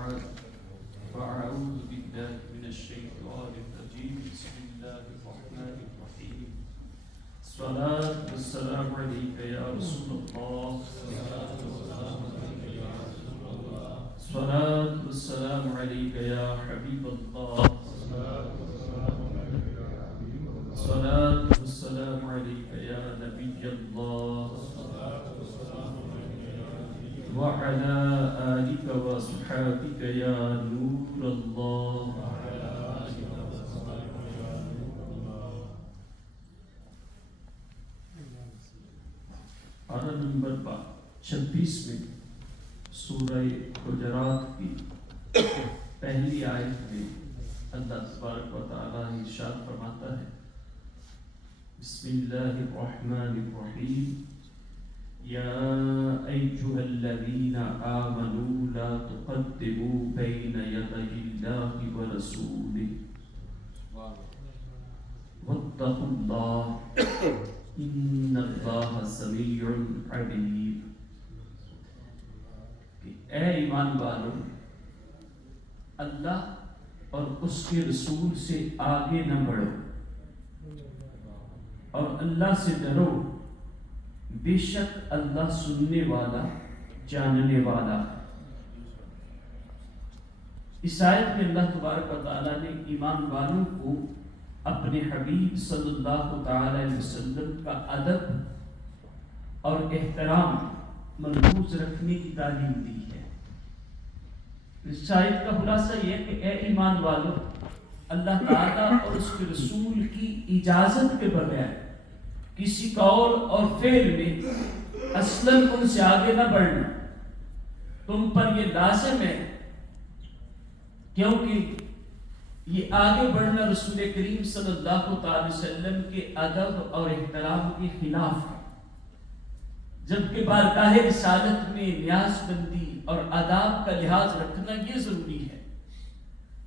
بعد فأعوذ بالله من الشيطان الرجيم بسم الله الرحمن الرحيم الصلاة والسلام عليك يا رسول الله الصلاة والسلام عليك يا حبيب الله الصلاة والسلام عليك يا نبي الله وعلى آلك وصحابك يا نور الله. آیت نمبر 26 میں سورہ حجرات کی پہلی آیت میں اللہ تبارک و تعالی ارشاد فرماتا ہے بسم اللہ الرحمن الرحیم یا ایھا الذین آمنوا لا تقدموا بین یدی اللہ ورسولہ واتقوا اللہ ان اللہ سمیع علیم. کہ اے ایمان والو اللہ اور اس کے رسول سے آگے نہ بڑھو اور اللہ سے ڈرو، بے شک اللہ سننے والا جاننے والا ہے. اس آیت میں اللہ تبارک و تعالیٰ نے ایمان والوں کو اپنے حبیب صلی اللہ تعالی علیہ وسلم کا ادب اور احترام ملحوظ رکھنے کی تعلیم دی ہے. اس آیت کا خلاصہ یہ کہ اے ایمان والو اللہ تعالیٰ اور اس کے رسول کی اجازت کے بغیر کسی قول اور فعل میں اصلاً ان سے آگے نہ بڑھنا تم پر یہ لازم ہے، کیونکہ یہ آگے بڑھنا رسول کریم صلی اللہ علیہ وسلم کے ادب اور احترام کے خلاف ہے، جبکہ بارگاہ رسالت میں نیاز بندی اور آداب کا لحاظ رکھنا یہ ضروری ہے.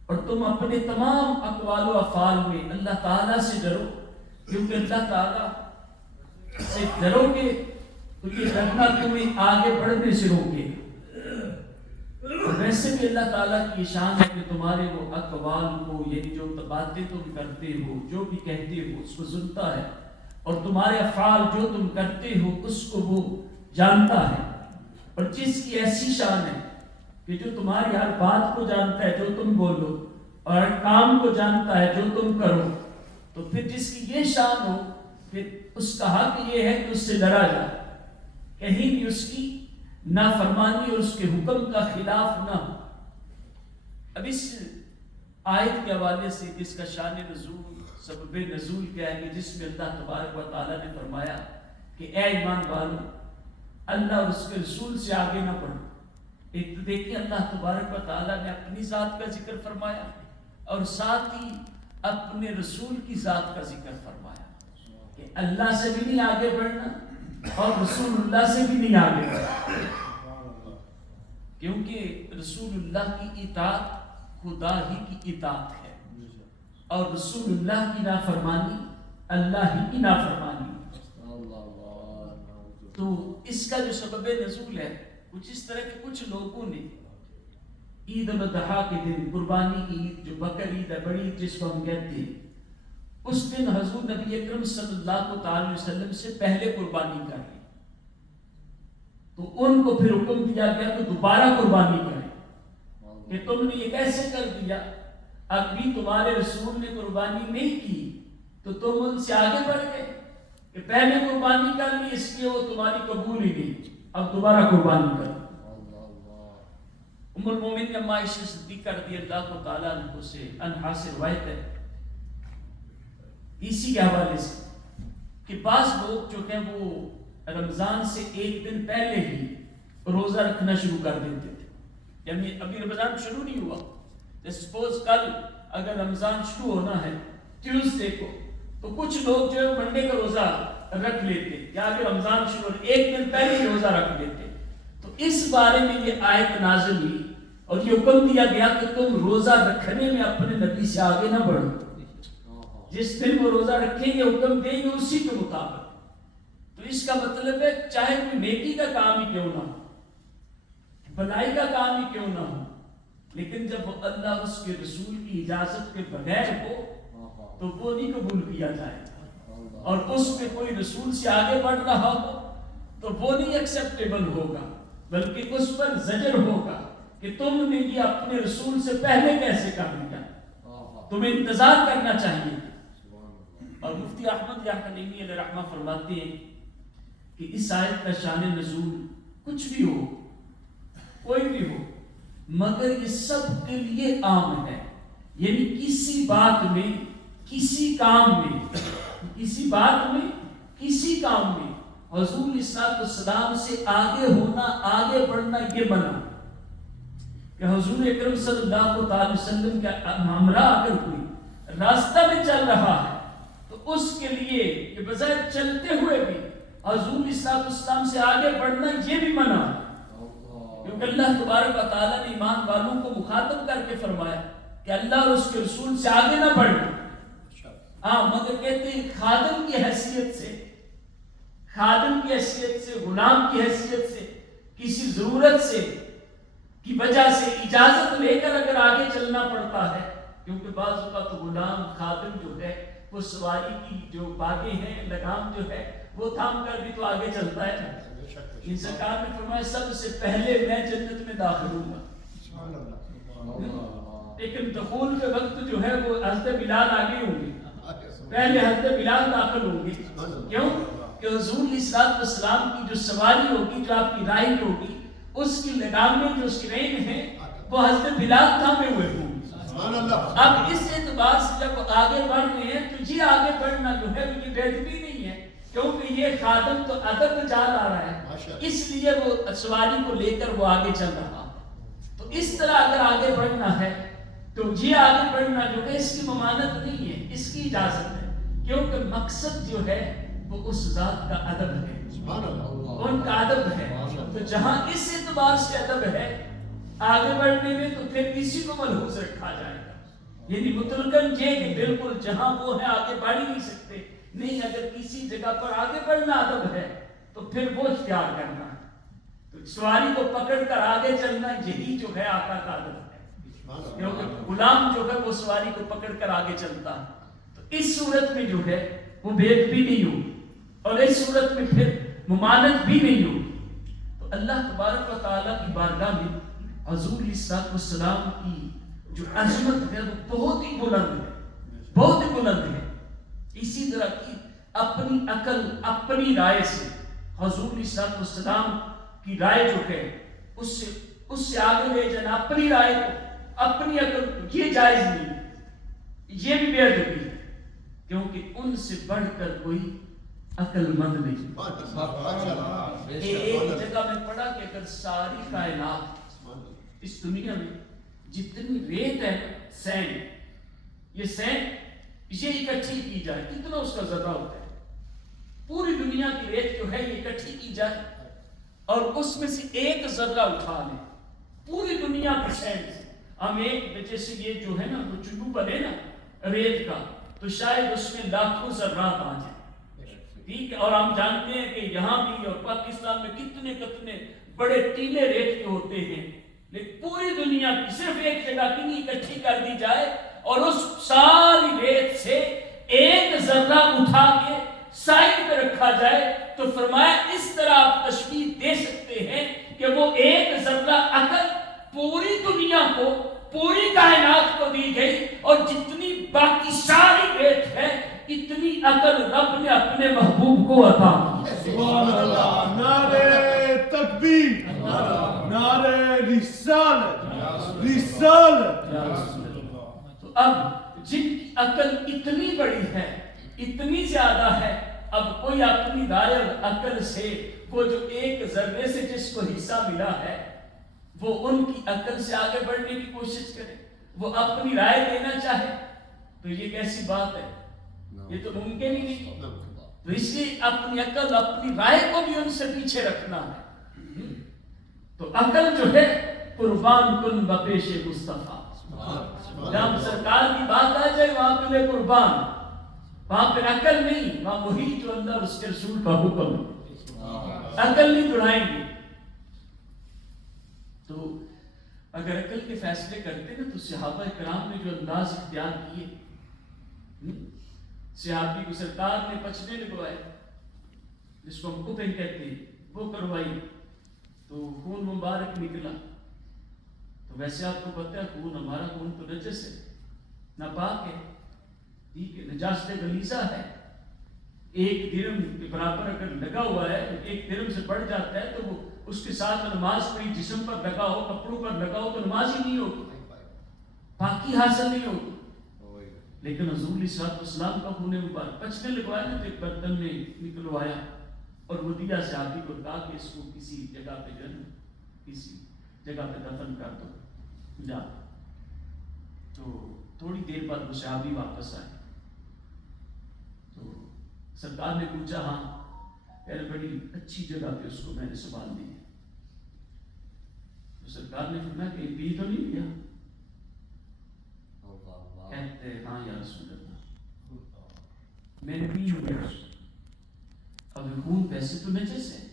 اور تم اپنے تمام اقوال و افعال میں اللہ تعالیٰ سے ڈرو، کیونکہ اللہ تعالیٰ سے ڈرو گے تو یہ ڈرنا تمہیں آگے بڑھنے سے روکے. اور ویسے بھی اللہ تعالیٰ کی شان ہے کہ تمہارے وہ اقوال کو، یعنی جو باتیں تم کرتے ہو، جو بھی کہتے ہو اس کو سنتا ہے، اور تمہارے افعال جو تم کرتے ہو اس کو وہ جانتا ہے. اور جس کی ایسی شان ہے کہ جو تمہاری ہر بات کو جانتا ہے جو تم بولو، اور ہر کام کو جانتا ہے جو تم کرو، تو پھر جس کی یہ شان ہو پھر اس کا حق یہ ہے کہ اس سے ڈرا جائے، کہیں بھی اس کی نافرمانی اور اس کے حکم کا خلاف نہ ہو. اب اس آیت کے حوالے سے جس کا شان نزول، سبب نزول کیا ہے کہ جس میں اللہ تبارک و تعالیٰ نے فرمایا کہ اے ایمان والو اللہ اور اس کے رسول سے آگے نہ بڑھو. ایک تو دیکھیں اللہ تبارک و تعالیٰ نے اپنی ذات کا ذکر فرمایا اور ساتھ ہی اپنے رسول کی ذات کا ذکر فرمایا کہ اللہ سے بھی نہیں آگے بڑھنا اور رسول اللہ سے بھی نہیں آگے بڑھنا، کیونکہ رسول اللہ کی اطاعت خدا ہی کی اطاعت ہے اور رسول اللہ کی نافرمانی اللہ ہی کی نافرمانی. تو اس کا جو سبب نزول ہے کچھ اس طرح کے کچھ لوگوں نے عید الاضحیٰ کے دن، قربانی عید جو بقر عید ہے، بڑی عید جس کو ہم کہتے ہیں، اس دن حضور نبی اکرم صلی اللہ تعالی علیہ وسلم سے پہلے قربانی کر لی، تو ان کو پھر حکم دیا گیا کہ دوبارہ قربانی کریں کہ تم نے یہ کیسے کر دیا؟ ابھی تمہارے رسول نے قربانی نہیں کی تو تم ان سے آگے بڑھ گئے کہ پہلے قربانی کر لی اس لیے وہ تمہاری قبول ہی نہیں، اب دوبارہ قربانی کر. ام المومنین اما عائشہ صدیقہ رضی اللہ تعالیٰ عنہ سے انہا سے روایت ہے اسی کے حوالے سے کہ بعض لوگ جو ہیں وہ رمضان سے ایک دن پہلے ہی روزہ رکھنا شروع کر دیتے تھے. یعنی ابھی رمضان شروع نہیں ہوا، سپوز کل اگر رمضان شروع ہونا ہے ٹیوزڈے کو، تو کچھ لوگ جو ہے منڈے کا روزہ رکھ لیتے یا اگر رمضان شروع ہو ایک دن پہلے ہی روزہ رکھ لیتے. تو اس بارے میں یہ آیت نازل ہوئی اور یہ حکم دیا گیا کہ تم روزہ رکھنے میں اپنے نبی سے آگے نہ بڑھو. جس دن وہ روزہ رکھیں گے حکم دیں گے اسی کے مطابق. تو اس کا مطلب ہے چاہے کوئی نیکی کا کام ہی کیوں نہ ہو، بھلائی کا کام ہی کیوں نہ ہو، لیکن جب وہ اللہ اور اس کے رسول کی اجازت کے بغیر ہو تو وہ نہیں قبول کیا جائے گا، اور اس میں کوئی رسول سے آگے بڑھ رہا ہو تو وہ نہیں ایکسیپٹیبل ہوگا، بلکہ اس پر زجر ہوگا کہ تم نے یہ اپنے رسول سے پہلے کیسے کر لیا، تمہیں انتظار کرنا چاہیے۔ اور مفتی احمد یحییٰ حلیمی علیہ رحمہ فرماتے ہیں کہ اس آیت کا شان نزول کچھ بھی ہو، کوئی بھی ہو، مگر یہ سب کے لیے عام ہے، یعنی کسی بات میں، کسی کام میں، کسی بات میں، کسی کام میں حضور علیہ السلام سے آگے ہونا، آگے بڑھنا یہ منع کہ حضور اکرم صلی اللہ علیہ وسلم کا ہمراہ اگر کوئی راستہ میں چل رہا ہے تو اس کے لیے کہ بظاہر چلتے ہوئے بھی حضور علیہ السلام سے آگے بڑھنا یہ بھی منع ہے، کیونکہ اللہ تبارک و تعالیٰ نے ایمان والوں کو مخاطب کر کے فرمایا کہ اللہ اور اس کے رسول سے آگے نہ بڑھنا، ہاں مگر کہتے ہیں خادم کی حیثیت سے، خادم کی حیثیت سے، غلام کی حیثیت سے، کسی ضرورت سے کی وجہ سے اجازت لے کر اگر آگے چلنا پڑتا ہے، کیونکہ بعض اوقات غلام خادم جو ہے وہ سواری کی جو باغیں ہیں، لگام جو ہے وہ تھام کر بھی تو آگے چلتا ہے۔ ان سرکار نے فرمایا سب سے پہلے میں جنت میں داخل ہوں گا، لیکن دخول کے وقت جو ہے وہ حضرت بلال آگے ہوں گے، پہلے حضرت بلال داخل ہوں گے، کیوں کہ حضور علیہ السلام کی جو سواری ہوگی، جو آپ کی رائڈ ہوگی، اس کی لگام میں جو اس کی رین ہے وہ حضرت بلال تھامے ہوئے ہوں گے۔ اب اس اعتبار سے جب آگے بڑھ رہے ہیں تو یہ آگے بڑھنا جو ہے یہ بے ادبی نہیں ہے، کیونکہ یہ خادم تو ادب میں جا رہا ہے، اس لیے وہ سواری کو لے کر وہ آگے چل رہا ہے۔ تو اس طرح اگر آگے بڑھنا ہے تو یہ آگے بڑھنا جو ہے اس کی ممانعت نہیں ہے، اس کی اجازت ہے، کیونکہ مقصد جو ہے وہ اس ذات کا ادب ہے، ان کا ادب ہے۔ تو جہاں اس اعتبار سے ادب ہے آگے بڑھنے میں، تو پھر کسی کو ملحوظ رکھا جائے گا، یعنی مطلقاً یہ کہ بالکل جہاں وہ ہے آگے بڑھ ہی نہیں سکتے، نہیں، اگر کسی جگہ پر آگے بڑھنا ادب ہے تو پھر وہ اختیار کرنا ہے، تو سواری کو پکڑ کر آگے چلنا یہی جو ہے آقا کا ادب ہے، کیونکہ غلام جو ہے وہ سواری کو پکڑ کر آگے چلتا ہے۔ تو اس صورت میں جو ہے وہ بے ادبی نہیں ہوگی، اور اس صورت میں پھر ممانعت بھی نہیں ہوگی۔ تو اللہ تبارک و تعالیٰ کی بارگاہ میں حضور علیہ السلام کی جو عظمت ہے وہ بہت ہی بلند ہے، بہت ہی بلند ہے۔ اسی طرح کی اپنی عقل، اپنی رائے سے حضور علیہ السلام کی رائے جو ہے اس سے آگے لے جانا، اپنی رائے کو، اپنی عقل کو، یہ جائز نہیں، یہ بھی بے ادبی ہے، کیونکہ ان سے بڑھ کر کوئی عقل مند نہیں۔ ایک جگہ میں پڑھا کہ اگر ساری کائنات، اس دنیا میں جتنی ریت ہے، سینڈ، یہ سینڈ یہ اکٹھی کی جائے، کتنا اس کا ذرہ ہوتا ہے، پوری دنیا کی ریت جو ہے یہ اکٹھی کی جائے اور اس میں سے ایک ذرہ اٹھا لیں پوری دنیا کی سینڈ سے، ہم ایک جیسے یہ جو ہے نا وہ چلو بنے نا ریت کا، تو شاید اس میں لاکھوں ذرات آ جائیں، ٹھیک ہے، اور ہم جانتے ہیں کہ یہاں بھی اور پاکستان میں کتنے کتنے بڑے ٹیلے ریت کے ہوتے ہیں، لیکن پوری دنیا کی صرف ایک جگہ کی نہیں اکٹھی کر دی جائے اور اس ساری ریت سے ایک ذرہ اٹھا کے سائڈ پہ رکھا جائے، تو فرمایا اس طرح آپ تشبیہ دے سکتے ہیں کہ وہ ایک ذرہ عقل پوری دنیا کو، پوری کائنات کو دی گئی، اور جتنی باقی ساری ریت ہے اتنی عقل رب نے اپنے محبوب کو عطا کی۔ سبحان اللہ، نعرہ تکبیر، نعرہ رسالت، رسالت۔ تو اب جن کی عقل اتنی بڑی ہے، اتنی زیادہ ہے، اب کوئی اپنی رائے اور عقل سے وہ جو ایک ذرے سے جس کو حصہ ملا ہے وہ ان کی عقل سے آگے بڑھنے کی کوشش کرے، وہ اپنی رائے دینا چاہے، تو یہ کیسی بات ہے، یہ تو ممکن ہی نہیں۔ تو اس لیے اپنی عقل، اپنی رائے کو بھی ان سے پیچھے رکھنا ہے۔ تو عقل جو ہے قربان کن بپیش مصطفیٰ، جہاں سرکار کی بات آ جائے وہاں پہ لے قربان، وہاں پہ عقل نہیں، وہاں وہی جو اللہ اور اس کے رسول کا حکم ہے، عقل نہیں دڑھائیں گے۔ تو اگر عقل کے فیصلے کرتے نا تو صحابہ کرام نے جو انداز اختیار کیے، صحابی کو سرکار نے پچنے لگوائے، جس کو ہم کپنگ کہتے ہیں، وہ کروائی تو خون مبارک نکلا. تو ویسے آپ کو پتہ ہے خون، ہمارا خون تو نجس ہے، ناپاک ہے، ٹھیک ہے، نجاست غلیظہ ہے. ایک درم کے برابر اگر لگا ہوا ہے، ایک درم سے بڑھ جاتا ہے تو وہ اس کے ساتھ نماز کوئی جسم پر لگا ہو، کپڑوں پر لگا ہو تو نماز ہی نہیں ہوگی، پاکی حاصل نہیں ہوگی. لیکن حضور علیہ السلام کا خون مبارک پچنے لگوایا نا تو ایک برتن میں نکلوایا اور وہ دیا صحابی کو، کہا کہ اس کو کسی جگہ پہ کسی جگہ پہ دفن کر دو جا. تو تھوڑی دیر بعد وہ صحابی واپس آئے تو سرکار نے پوچھا، ہاں پہلے بڑی اچھی جگہ پہ اس کو میں نے سنبھال دی. تو سرکار نے فرمایا کہ پی تو نہیں لیا؟ کہتے ہیں ہاں یا رسول اللہ میں نے پی لیا. اب خون پیسے تو نجس ہے.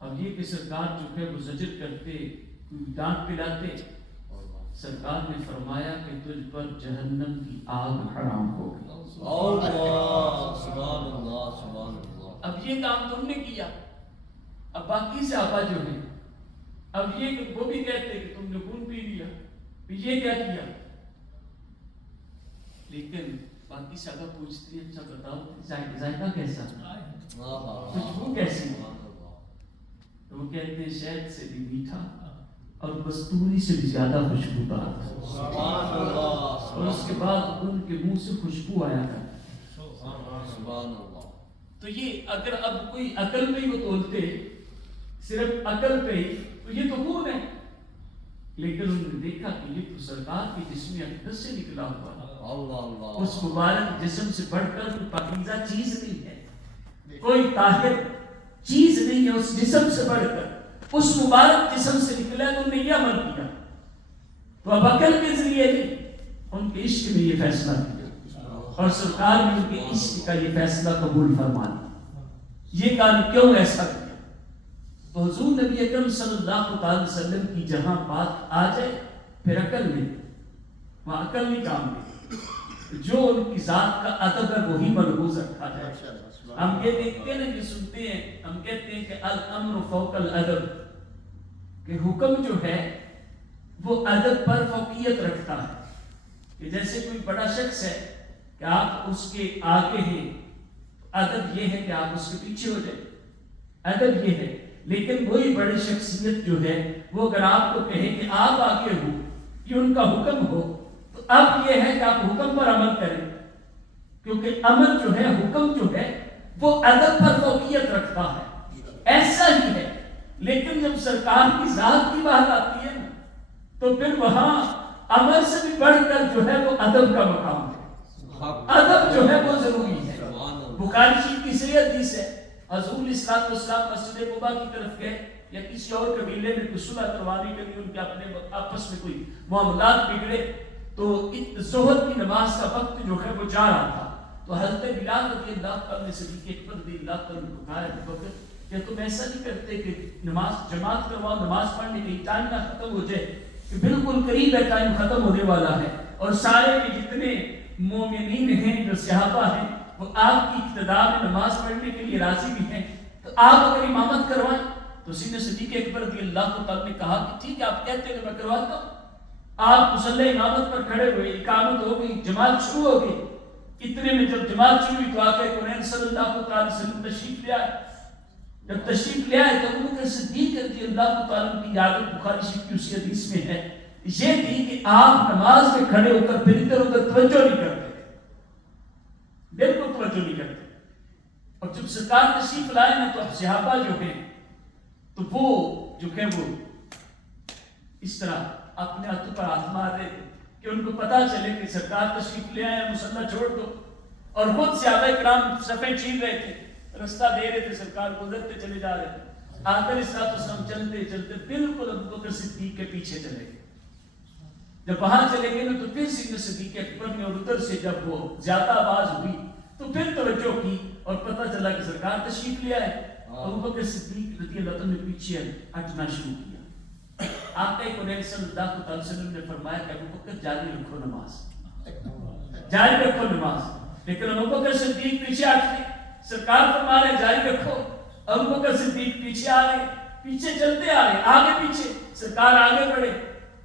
اب یہ کہ سرکار جو ہے وہ زجر کرتے، ڈانٹ پلاتے. سرکار نے فرمایا کہ تجھ پر جہنم کی آگ حرام ہو گئی. سبحان اللہ سبحان اللہ. اب یہ کام تم نے کیا. اب باقی صحابہ جو ہیں، اب یہ کہ وہ بھی کہتے کہ تم نے خون پی لیا، یہ کیا کیا. لیکن باقی صحابہ پوچھتے ہیں، اچھا بتاؤ ذائقہ کیسا، خوشبو کیسی. تو وہ کہتے ہیں شہد سے بھی میٹھا اور کستوری سے بھی زیادہ خوشبودار. سبحان اللہ. اور اس کے بعد ان کے منہ سے خوشبو آیا کرتی. سبحان اللہ. تو یہ اگر اب کوئی عقل پہ ہی وہ تولتے، صرف عقل پہ ہی، تو یہ تو خون ہے. لیکن انہوں نے دیکھا کہ یہ تو سرکار کے جسم اقدس سے نکلا ہوا ہے. اللہ اللہ. اس مبارک جسم سے بڑھ کر کوئی پاکیزہ چیز نہیں ہے، کوئی طاہر چیز نہیں ہے اس جسم سے بڑھ کر. اس مبارک جسم سے نکلا ہے تو انہوں نے یہ عمل کیا. تو اب عقل کے ذریعے نہیں، ان کے عشق میں یہ فیصلہ کیا اور سرکار نے ان کے عشق کا یہ فیصلہ قبول فرما لیا. یہ کام کیوں ایسا کیا؟ تو حضور نبی اکرم صلی اللہ علیہ وسلم کی جہاں بات آ جائے پھر عقل نہیں، وہاں عقل نہیں کام نہیں. جو ان کی ذات کا ادب ہے وہی ملحوظ رکھا جائے. ہم یہ دیکھتے ہیں کہ سنتے ہیں، ہم کہتے ہیں کہ الامر فوق الادب، کہ حکم جو ہے وہ ادب پر فوقیت رکھتا ہے. کہ جیسے کوئی بڑا شخص ہے کہ آپ اس کے آگے ہیں، ادب یہ ہے کہ آپ اس کے پیچھے ہو جائیں، ادب یہ ہے. لیکن وہی بڑی شخصیت جو ہے وہ اگر آپ کو کہے کہ آپ آگے ہو، یہ ان کا حکم ہو، تو اب یہ ہے کہ آپ حکم پر عمل کریں، کیونکہ عمل جو ہے، حکم جو ہے وہ ادب پر فوقیت رکھتا ہے. ایسا ہی ہے. لیکن جب سرکار کی ذات کی بات آتی ہے نا تو پھر وہاں عمل سے بھی بڑھ کر جو ہے وہ ادب کا مقام ہے. ادب جو ہے وہ ضروری ہے. بخاری شریف کی صحیح حدیث ہے، حضور علیہ السلام مسجد قباء کی طرف گئے یا کسی اور قبیلے میں کوئی صلح کروانے کے لیے، ان کے اپنے آپس میں کوئی معاملات بگڑے تو ظہر کی نماز کا وقت جو ہے وہ جا رہا تھا. تو حضرت بلال رضی اللہ عنہ نے صدیق اکبر رضی اللہ عنہ کو کہا، ابو بکر کیا تم ایسا نہیں کرتے کہ نماز جماعت کرواؤ، نماز پڑھنے کے ٹائم نہ ختم ہو جائے، کہ بالکل قریب ہے ٹائم ختم ہونے والا ہے اور سارے کے جتنے مومنین ہیں جو صحابہ ہیں وہ آپ کی اقتداء میں نماز پڑھنے کے لیے راضی بھی ہیں، تو آپ اگر امامت کروائیں. تو سیدنا صدیق اکبر رضی اللہ عنہ نے کہا کہ ٹھیک ہے آپ کہتے ہیں کہ میں کرواتا ہوں. آپ مصلی امامت پر کھڑے ہوئے، اقامت ہو گئی، جماعت شروع ہو گئی. اتنے میں جب جماعت شروع ہوئی تو آقا کونین صلی اللہ علیہ وسلم تشریف لے آئے. جب تشریف لے آئے تو ابو بکر صدیق رضی اللہ تعالیٰ کی عادت بخاری شریف کی اسی حدیث میں ہے یہ تھی کہ آپ نماز میں کھڑے ہو کر پھر ادھر ادھر توجہ نہیں کرتے، بالکل توجہ نہیں کرتے. اور جب سرکار تشریف لائے نا تو اب صحابہ جو ہیں تو وہ جو ہے وہ اس طرح اپنے ہاتھوں پر ہاتھ مار رہے تھے کہ ان کو پتا چلے کہ سرکار تشریف لے آئے، مصلی چھوڑ دو. اور خود صحابہ کرام صفیں چیر رہے تھے، رستہ دے رہے تھے، سرکار گزرتے چلے جا رہے تھے. آخر اس رات اسلام چلتے چلتے بالکل ابو بکر صدیق کے پیچھے چلے گئے. جب وہاں چلے گئے نا تو پھر سیدنا صدیق اکبر نے اور ادھر سے جب وہ زیادہ آواز ہوئی تو پھر توجہ کی اور پتہ چلا کہ سرکار تشریف لے آئے. ابو بکر صدیق رضی اللہ عنہ نے پیچھے ہٹنا شروع کیا. آقا کریم صلی اللہ علیہ وسلم نے فرمایا کہ ابو بکر جاری رکھو نماز، جاری رکھو نماز. لیکن ابو بکر صدیق پیچھے ہٹتے، سرکار فرما رہے جاری رکھو، ابو بکر صدیق پیچھے آ رہے، پیچھے چلتے آ رہے، آگے پیچھے، سرکار آگے بڑھے.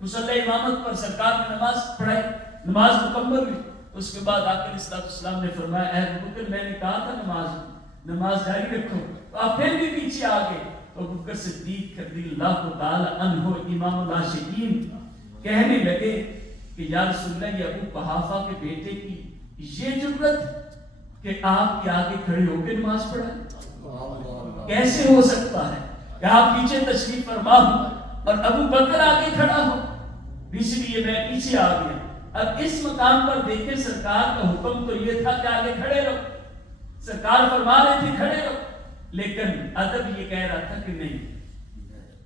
مصلی امامت پر سرکار نے نماز پڑھائی، نماز مکمل ہوئی. اس کے بعد آقا علیہ السلام نے فرمایا اے ابو بکر میں نے کہا تھا نماز جاری رکھو، تو آپ پھر بھی پیچھے آ گئے. تو ابو بکر صدیق رضی اللہ تعالی عنہ امام العاشقین کہنے لگے کہ یا رسول اللہ یہ ابو قحافہ کے بیٹے کی یہ جرأت کہ آپ کے آگے کھڑے ہو کے نماز پڑھائیں، کیسے ہو سکتا ہے کہ آپ پیچھے تشریف فرما ہو اور ابو بکر آگے کھڑا ہو، اس لیے میں پیچھے آ گیا. اب اس مقام پر دیکھیں سرکار کا حکم تو یہ تھا کہ آگے کھڑے رہو، سرکار فرما رہے تھے کھڑے رہو، لیکن ادب یہ کہہ رہا تھا کہ نہیں،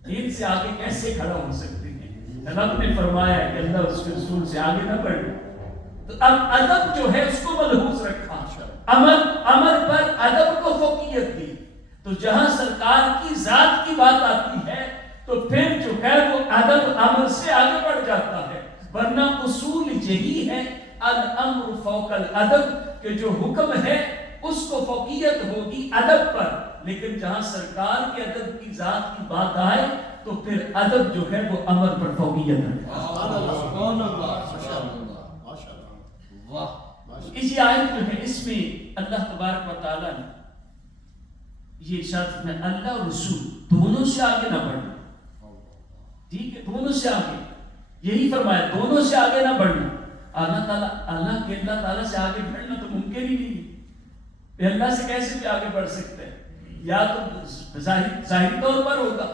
ان سے آگے کیسے کھڑا ہو سکتے ہیں. رب نے فرمایا کہ اللہ اس کے رسول سے آگے نہ بڑھے. تو اب ادب جو ہے اس کو ملحوظ رکھا، امر پر ادب کو فوقیت دی. تو جہاں سرکار کی ذات کی بات آتی ہے تو پھر جو ہے وہ ادب امر سے آگے بڑھ جاتا ہے. ورنہ اصول یہی ہے الامر فوق الادب کہ جو حکم ہے اس کو فوقیت ہوگی ادب پر، لیکن جہاں سرکار کے ادب کی ذات کی بات آئے تو پھر ادب جو ہے وہ امر پر فوقیت ہے. سبحان اللہ، واہ. اسی آیت جو ہے اس میں اللہ تبارک و تعالیٰ نے یہ ارشاد میں اللہ اور رسول دونوں سے آگے نہ بڑھنا. ٹھیک ہے، دونوں سے آگے، یہی فرمایا دونوں سے آگے نہ بڑھنا. اللہ تعالیٰ سے آگے بڑھنا تو ممکن ہی نہیں ہے. اللہ سے کیسے بھی آگے بڑھ سکتے ہیں؟ یا تو ظاہری طور پر ہوگا،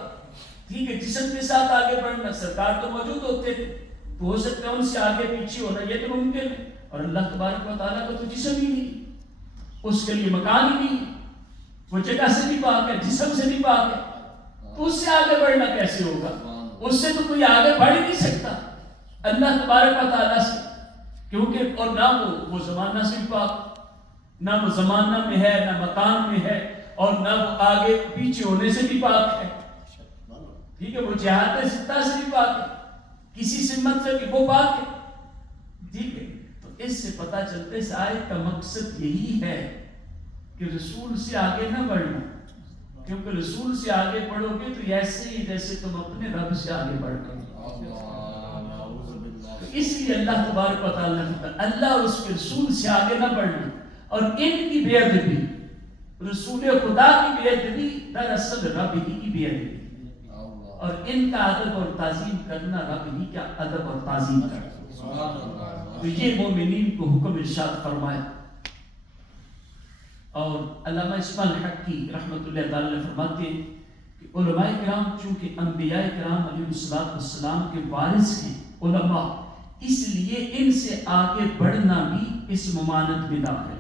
ٹھیک ہے، جسم کے ساتھ آگے بڑھنا، سرکار تو موجود ہوتے تھے تو ہو سکتا ہے ان سے آگے پیچھے ہونا، یہ تو ممکن ہے. اور اللہ تبارک و تعالیٰ کا تو جسم ہی نہیں، اس کے لیے مکان ہی نہیں، وہ جگہ سے بھی پاک ہے، جسم سے بھی پاک ہے، تو اس سے آگے بڑھنا کیسے ہوگا؟ اس سے تو کوئی آگے بڑھ نہیں سکتا اللہ تبارک و تعالیٰ سے، کیونکہ اور نہ وہ زمانہ سے بھی پاک، نہ وہ زمانہ میں ہے، نہ مکان میں ہے، اور نہ وہ آگے پیچھے ہونے سے بھی پاک ہے. ٹھیک ہے، وہ جہات ستہ سے بھی پاک ہے، کسی سمت سے بھی وہ پاک ہے. ٹھیک ہے، تو اس سے پتہ چلتا ہے اس آیت کا مقصد یہی ہے کہ رسول سے آگے نہ بڑھنا، کیونکہ رسول سے آگے بڑھو گے تو ایسے ہی جیسے تم اپنے رب سے آگے بڑھ گئے. اس لیے اللہ تبارک و تعالیٰ نے اللہ اور اس کے رسول سے آگے نہ بڑھنا، اور ان کی بے ادبی، رسول خدا کی بے ادبی دراصل رب ہی کی بے ادبی، اور ان کا ادب اور تعظیم کرنا رب ہی کا ادب اور تعظیم کرنا. تو یہ مومنین کو حکم ارشاد فرمایا. اور علامہ اسماعیل حقی رحمۃ اللہ تعالی فرماتے ہیں کہ علماء کرام چونکہ انبیاء کرام علیہ السلام کے وارث ہیں علماء، اس لیے ان سے آگے بڑھنا بھی اس ممانعت میں داخل ہے.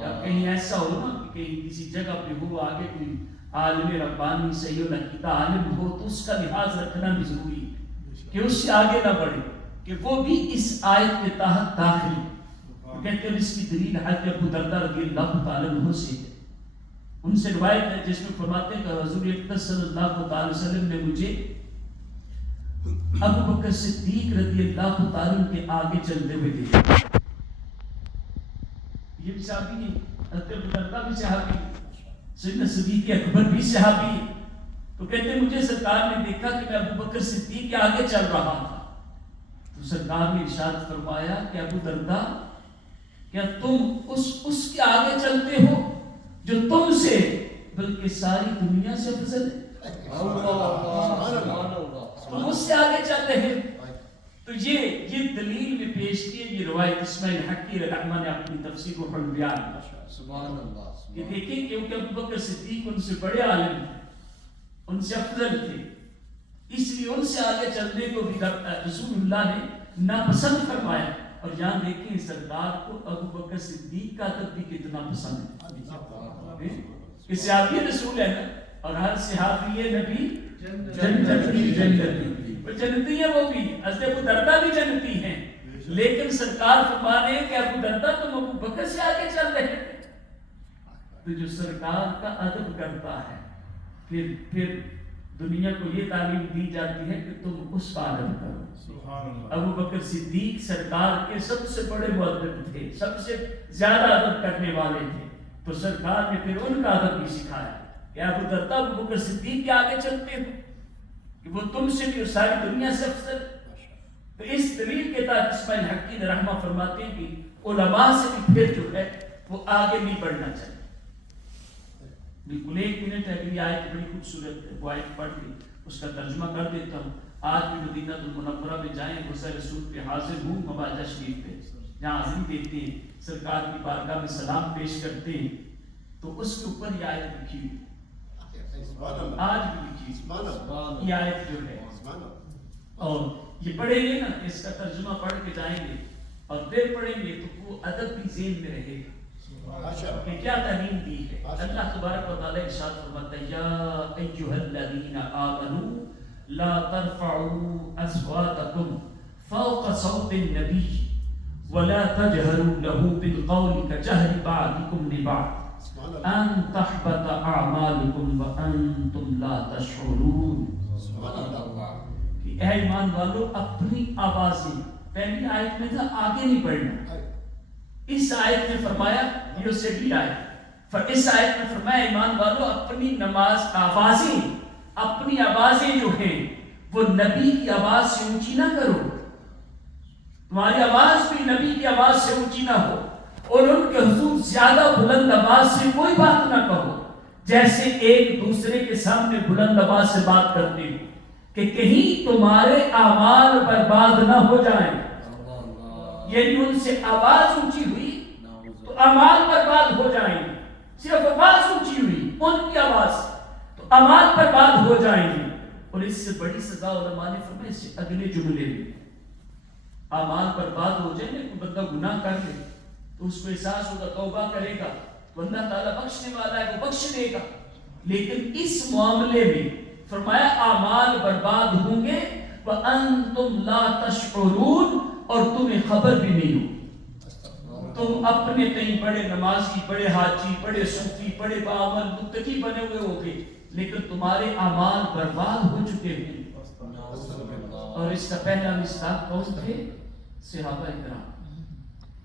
یا کہیں ایسا ہو نا کہ کہیں کسی جگہ پہ ہو آگے کوئی عالم ربانی صحیح العقیدہ عالم ہو تو اس کا لحاظ رکھنا بھی ضروری ہے کہ اس سے آگے نہ بڑھے، کہ وہ بھی اس آیت کے تحت داخل ہے. کہتے ہیں اس کی دلیل حضرت ابو درداء رضی اللہ تعالی عنہ سے، ان سے روایت ہے جس میں فرماتے ہیں کہ حضور اقدس صلی اللہ تعالی وسلم نے مجھے ابو بکر صدیق رضی اللہ تعالی عنہ کے آگے چلتے ہوئے دیکھا. یہ بھی صحابی ہے، حضرت ابو درداء بھی صحابی ہے، سیدنا صدیق اکبر بھی صحابی ہے. تو کہتے ہیں مجھے سرکار نے دیکھا کہ میں ابو بکر صدیق کے آگے چل رہا تھا، تو سرکار نے ارشاد فرمایا کہ ابو درداء کیا تم اس کے آگے چلتے ہو جو تم سے بلکہ ساری دنیا سے افضل ہے؟ تم اس سے آگے چل رہے ہیں. تو یہ دلیل میں پیش کی ہے یہ روایت اسماعیل حقی رحمہ نے اپنی تفسیر و بیان. سبحان اللہ. یہ دیکھیں کیونکہ ابو بکر صدیق ان سے بڑے عالم تھے، ان سے افضل تھے، اس لیے ان سے آگے چلنے کو بھی رسول اللہ نے ناپسند فرمایا. اور یہاں دیکھیں سردار کو ابو بکر صدیق کا ادب بھی کتنا پسند ہے کہ صحابی رسول ہے نا، اور ہر صحابی نبی جنتی، وہ جنتی ہے، وہ بھی حضرت ابو درداء بھی جنتی ہیں، لیکن سرکار فرما رہے ہیں کہ ابو درداء تم ابو بکر سے آگے چل رہے ہیں. تو جو سرکار کا ادب کرتا ہے پھر دنیا کو یہ تعلیم دی جاتی ہے کہ تم اس کا ادب کرو. سبحان اللہ. ابو بکر صدیق سرکار کے سب سے بڑے مؤدب تھے, سب سے زیادہ ادب کرنے والے تھے, تو سرکار نے پھر ان کا ادب بھی سکھایا کہ ابو دردا ابو بکر صدیق کے آگے چلتے ہو کہ وہ تم سے بھی اور ساری دنیا سے افضل. تو اس دلیل کے تحت اسماعیل حقی رحمہ فرماتے ہیں کہ علماء سے بھی پھر جو ہے وہ آگے نہیں بڑھنا چاہیے. بالکل 1 منٹ ہے, اگلی آیت بڑی خوبصورت ہے, وہ آیت پڑھ کے اس کا ترجمہ کر دیتا ہوں. آج بھی مدینہ المنورہ میں جائیں, غسل رسول پہ حاضر ہوں, مواجہ شریف پہ جہاں عظیم دیتے ہیں, سرکار کی بارگاہ میں سلام پیش کرتے ہیں, تو اس کے اوپر یہ آیت لکھی ہوئی, آج بھی لکھی ہوئی یہ آیت جو ہے. اور یہ پڑھیں گے نا, اس کا ترجمہ پڑھ کے جائیں گے اور پھر پڑھیں گے تو وہ ادب بھی ذہن میں رہے گا کہ کیا تعلیم دی ہے. اللہ تبارک و تعالی ارشاد فرماتا ہے, یا ایھا الذین آمنوا لا ترفعوا اصواتکم فوق صوت النبی ولا تجهروا له بالقول كجهر بعضكم لبعض ان تحبط اعمالكم وانتم لا تشعرون. اے ایمان والو, اپنی آوازیں, پہلی آیت میں تھا آگے نہیں بڑھنا, اس آیت میں فرمایا یہ سے بھی آیت, اس آیت میں فرمایا ایمان والو اپنی نماز اپنی آوازیں جو ہیں وہ نبی کی آواز سے اونچی نہ کرو. تمہاری آواز بھی نبی کی آواز سے اونچی نہ ہو, اور ان کے حضور زیادہ بلند آواز سے کوئی بات نہ کہو جیسے ایک دوسرے کے سامنے بلند آواز سے بات کرتے ہو کہ کہیں تمہارے اعمال برباد نہ ہو جائیں. یعنی ان سے آواز اونچی ہوئی تو اعمال برباد ہو جائیں گے, صرف آواز اونچی ہوئی ان کی آواز تو اعمال برباد ہو جائیں گے. اور اس سے بڑی سزا علماء نے فرمایا اس سے اگلے جملے میں, اعمال برباد ہو جائیں گے, کوئی بندہ گناہ کر لے تو اس کو احساس ہوگا, توبہ کرے گا تو اللہ تعالیٰ بخشنے والا ہے, وہ بخش دے گا. لیکن اس معاملے میں فرمایا اعمال برباد ہوں گے وَأَنْتُمْ لَا تَشْعُرُونَ, اور تمہیں خبر بھی نہیں ہوگی. تم اپنے کہیں بڑے نمازی, بڑے حاجی, بڑے صوفی, بڑے باعمل متقی بنے ہوئے ہوگے, لیکن تمہارے اعمال برباد ہو چکے ہیں. اور اس کا پہلا مصداق کون تھے؟ صحابہ کرام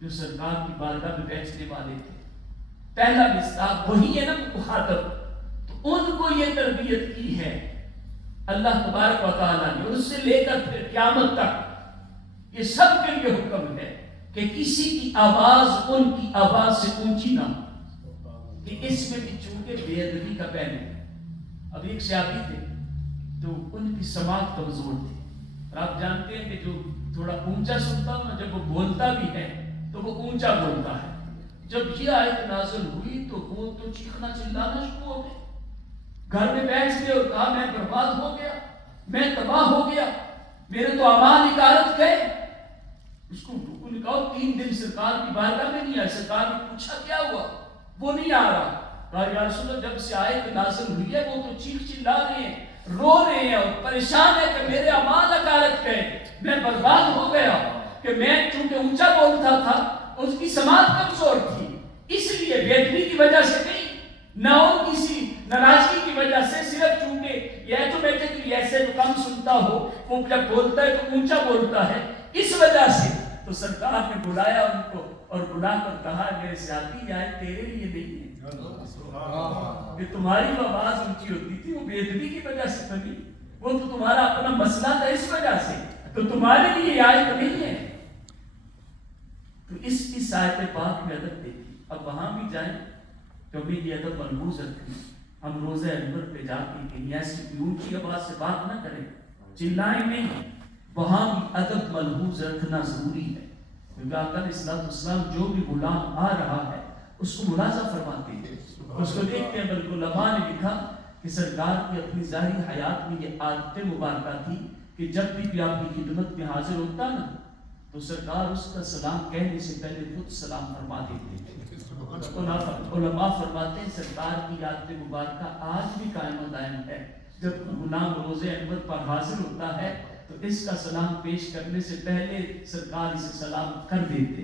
جو سرکار کی بارگاہ میں بیٹھنے والے تھے. پہلا مصداق وہی ہے نا مخاطب, تو ان کو یہ تربیت کی ہے اللہ تبارک و تعالیٰ نے, اور اس سے لے کر پھر قیامت تک یہ سب کے لیے حکم ہے کہ کسی کی آواز ان کی آواز سے اونچی نہ ہو, کہ اس میں بھی چونکہ بے ادبی کا پہلو ہے. اب ایک صحابی تھے تو ان کی سماعت کمزور تھی, اور آپ جانتے ہیں کہ جو تھوڑا اونچا سنتا ہوں جب وہ بولتا بھی ہے تو وہ اونچا بولتا ہے. جب یہ آیت نازل ہوئی تو وہ تو چیخنا چلانا شروع ہو گئے, گھر میں بیٹھ گئے اور کہا میں برباد ہو گیا, میں تباہ ہو گیا, میرے تو اعمال اکارت گئے. اس کو نے کہا 3 دن سرکار کی بارگاہ میں نہیں آئے. سرکار نے پوچھا کیا ہوا, وہ نہیں آ رہا. کہا یا رسول اللہ جب سے آیت نازل ہوئی ہے وہ تو چیخ چلا رہے ہیں, رو رہے ہیں اور پریشان ہے کہ میرے اعمال اکارت گئے, میں برباد ہو گیا. کہ میں چونکہ اونچا بولتا تھا اس کی سماعت کمزور تھی, اس لیے بے ادبی کی وجہ سے نہیں, نہ اور کسی ناراضگی کی وجہ سے, صرف چونکہ یہ ایٹومیٹکلی ایسے تو کم سنتا ہو, وہ جب بولتا ہے تو اونچا بولتا ہے, اس وجہ سے. تو سرکار نے بلایا ان کو اور بلا کر کہا میرے ساتھی یہ آیت تیرے لیے نہیں ہے, کہ تمہاری وہ آواز اونچی ہوتی تھی وہ بے ادبی کی وجہ سے تو نہیں, وہ تو تمہارا اپنا مسئلہ تھا اس وجہ سے, تو تمہارے لیے یہ آیت نہیں ہے. تو اس آیت پاک میں ادب دیکھی. اب وہاں بھی جائیں تو بھی یہ ادب ملحوظ رکھیں. ہم روزہ انور پہ جا کے کہیں ایسی اونچی آواز سے بات نہ کریں, چلائیں نہیں, وہاں بھی ادب ملحوظ رکھنا ضروری ہے. کیونکہ آقا علیہ السلام جو بھی غلام آ رہا ہے اس کو ملاحظہ فرماتے ہیں, اس کو دیکھتے ہیں. بلکہ علماء نے لکھا کہ سرکار کی اپنی ظاہری حیات میں یہ عادت مبارکہ تھی کہ جب بھی آپ کی خدمت میں حاضر ہوتا نا تو سرکار اس کا سلام کہنے سے پہلے خود سلام فرما دیتے تھے. علماء فرماتے ہیں سرکار کی عادت مبارکہ آج بھی قائم و دائم ہے. جب غلام روزے انور پر حاضر ہوتا ہے تو اس کا سلام پیش کرنے سے پہلے سرکار اسے سلام کر دیتے,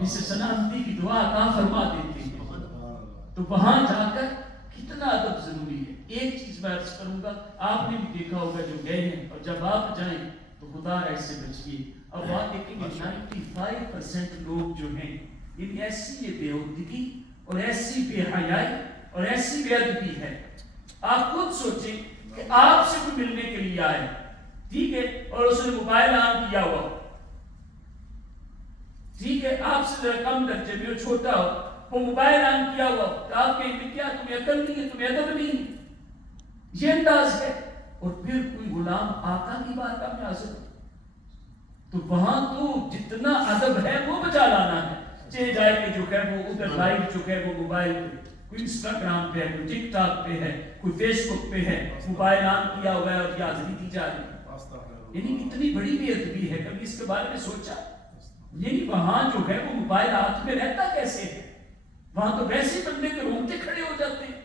اسے سلامتی کی دعا عطا فرما دیتے ہیں. تو وہاں جا کر کتنا ادب ضروری ہے. ایک چیز میں عرض کروں گا، آپ نے بھی دیکھا ہوگا جو گئے ہیں، اور جب آپ جائیں تو خدا ایسے بچیے. اب آپ دیکھیں گے 95% لوگ جو ہیں ان ایسی یہ بےہودگی اور ایسی بے حیائی اور ایسی بے ادبی ہے. آپ خود سوچیں کہ آپ سے کوئی ملنے کے لیے آئے، ٹھیک ہے، اور اس نے موبائل آن کیا ہوا، ٹھیک ہے، آپ سے ذرا کم درجے میں چھوٹا ہو، وہ موبائل آن کیا ہوا، تو آپ کہیں گے کیا تمہیں عقل نہیں ہے، تمہیں ادب نہیں ہے، یہ انداز ہے. اور پھر کوئی غلام آقا کی بارگاہ میں حاضر ہو تو وہاں تو جتنا ادب ہے وہ بچا لانا ہے. چلے جائے کہ جو ہے وہ ادھر لائیو جو ہے وہ موبائل پہ، کوئی انسٹاگرام پہ ہے، کوئی ٹک ٹاک پہ ہے، کوئی فیس بک پہ ہے، موبائل آن کیا ہوا ہے اور یہ حاضری دی جا رہی ہے. یعنی اتنی بڑی بے ادبی ہے، کبھی اس کے بارے میں سوچا؟ یعنی وہاں جو ہے وہ موبائل ہاتھ میں رہتا کیسے ہے؟ وہاں تو ویسے بندے کے رونگٹے کھڑے ہو جاتے ہیں.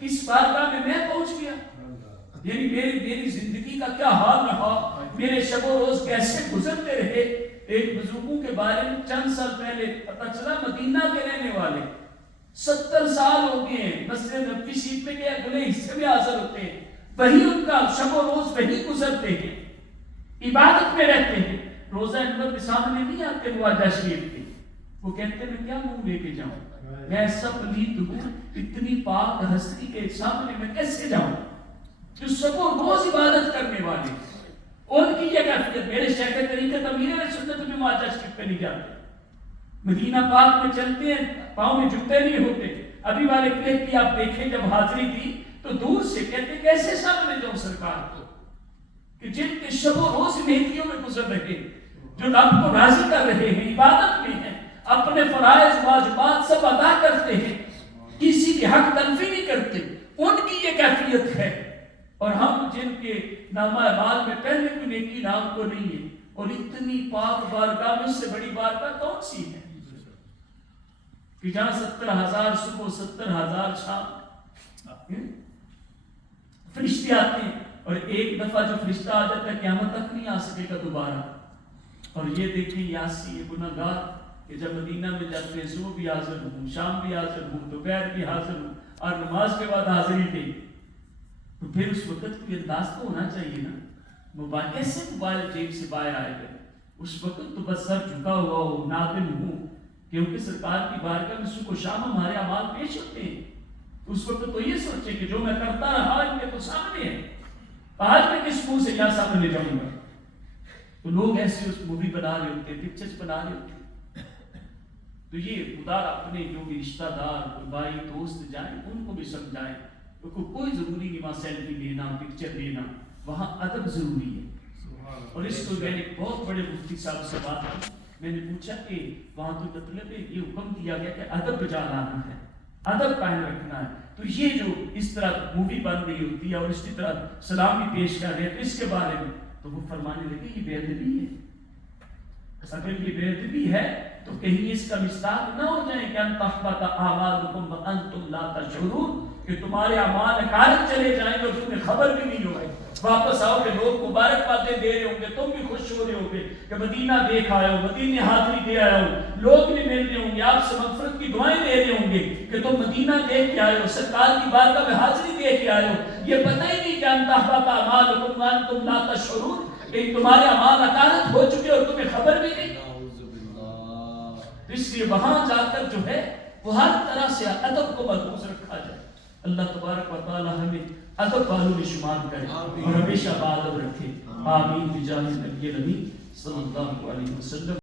کس بارگاہ میں پہنچ گیا؟ یعنی میری زندگی کا کیا حال رہا، میرے شب و روز کیسے گزرتے رہے. ایک بزرگوں کے بارے میں چند سال پہلے پتہ چلا، مدینہ کے رہنے والے 70 سال ہو گئے ہیں، مسجد نبوی شریف میں گئے اگلے حصے میں حاضر ہوتے ہیں، وہی ان کا شب و روز وہی گزرتے ہیں، عبادت میں رہتے ہیں. روزہ انور کے سامنے نہیں آتے مواجہ شریف کے، وہ کہتے ہیں میں کیا منہ لے کے جاؤں، میں ایسا پلید ہوں، اتنی پاک ہستی کے سامنے میں کیسے جاؤں؟ جو سب و روز عبادت کرنے والے، ان کی یہ کیفیت. میرے شیخ طریقت امیر سنت میں مواجہ شریف پہ نہیں جاتے، مدینہ پاک میں چلتے ہیں، پاؤں میں جوتے نہیں ہوتے. ابھی والے کلپ بھی آپ دیکھیں، جب حاضری دی تو دور سے کہتے کیسے سامنے جاؤں سرکار کو، کہ جن کے شب و روز نیکیوں میں گزر رہے، جو رب کو راضی کر رہے ہیں، عبادت میں ہیں، اپنے فرائض واجبات سب ادا کرتے ہیں، کسی کی حق تلفی نہیں کرتے، ان کی یہ کیفیت ہے. اور ہم جن کے نامہ اعمال میں پہلے کوئی نیکی نام کو نہیں ہے، اور اتنی پاک بارگاہ میں اس سے بڑی بارگاہ کون سی ہے کہ جہاں 70,000 صبح 70,000 شام فرشتے آتے ہیں، اور ایک دفعہ جو فرشتہ آ جاتا ہے قیامت تک نہیں آ سکے گا دوبارہ. اور یہ دیکھیں یاسی یہ گناہ گار کہ جب مدینہ میں جاتے ہیں صبح بھی حاضر ہوں، شام بھی حاضر ہوں، دوپہر بھی حاضر ہوں، اور نماز کے بعد حاضری دے، تو پھر اس وقت کوئی انداز تو ہونا چاہیے نا. موبائل کیسے موبائل جیب سے باہر آئے گئے؟ اس وقت تو بس سر جھکا ہوا ہو، نادم ہوں، کیونکہ سرکار کی بارگاہ میں صبح و شام ہمارے اعمال پیش ہوتے ہیں. اس وقت تو یہ سوچے کہ جو میں کرتا رہا ان کے تو سامنے ہے، آج میں کس منہ سے کیا سامنے جاؤں گا. تو لوگ ایسے اس مووی بنا رہے ہوتے ہیں، پکچرز بنا رہے ہوتے ہیں. تو یہ خدا اپنے جو بھی رشتہ دار بھائی دوست جائیں ان کو بھی سمجھائیں، کوئی ضروری نہیں وہاں سیلفی لینا، پکچر لینا، وہاں ادب ضروری ہے. اور اس کو میں نے بہت بڑے مفتی صاحب سے بات کی، میں نے پوچھا کہ وہاں تو مطلب یہ حکم دیا گیا کہ ادب بجا لانا ہے، ادب قائم رکھنا ہے. تو یہ جو اس طرح مووی بن رہی ہوتی ہے اور اس کی طرح سلامی پیش کر رہے ہیں تو اس کے بارے میں تو وہ فرمانے لگے یہ بے ادبی ہے. اگر یہ بے ادبی ہے تو کہیں اس کا مصداق نہ ہو جائے کہ ان تحبط اعمالکم وانتم لا تشعرون، کہ تمہارے اعمال اکارت چلے جائیں گے اور تمہیں خبر بھی نہیں ہوگی. واپس آؤ کہ لوگ مبارکبادیں دے رہے ہوں گے، تم بھی خوش ہو رہے ہوں گے کہ مدینہ دیکھ آئے ہو، مدینہ حاضری دے آئے ہو، لوگ بھی مل رہے ہوں گے، آپ سے مغفرت کی دعائیں دے رہے ہوں گے کہ تم مدینہ دیکھ کے آئے ہو، سرکار کی بارگاہ میں حاضری دے کے آئے ہو. یہ پتہ ہی نہیں کہ ان تحبط اعمالکم وانتم لا تشعرون، کہ تمہارے اعمال اکارت ہو چکے اور تمہیں خبر بھی نہیں. اس لیے وہاں جا کر جو ہے وہ ہر طرح سے ادب کو محفوظ رکھا جائے. اللہ تبارک و تعالی ہمیں ادب والوں میں شمار کرے اور ہمیشہ بادب رکھے. آمین بجاہ نبی الامین صلی اللہ علیہ وسلم.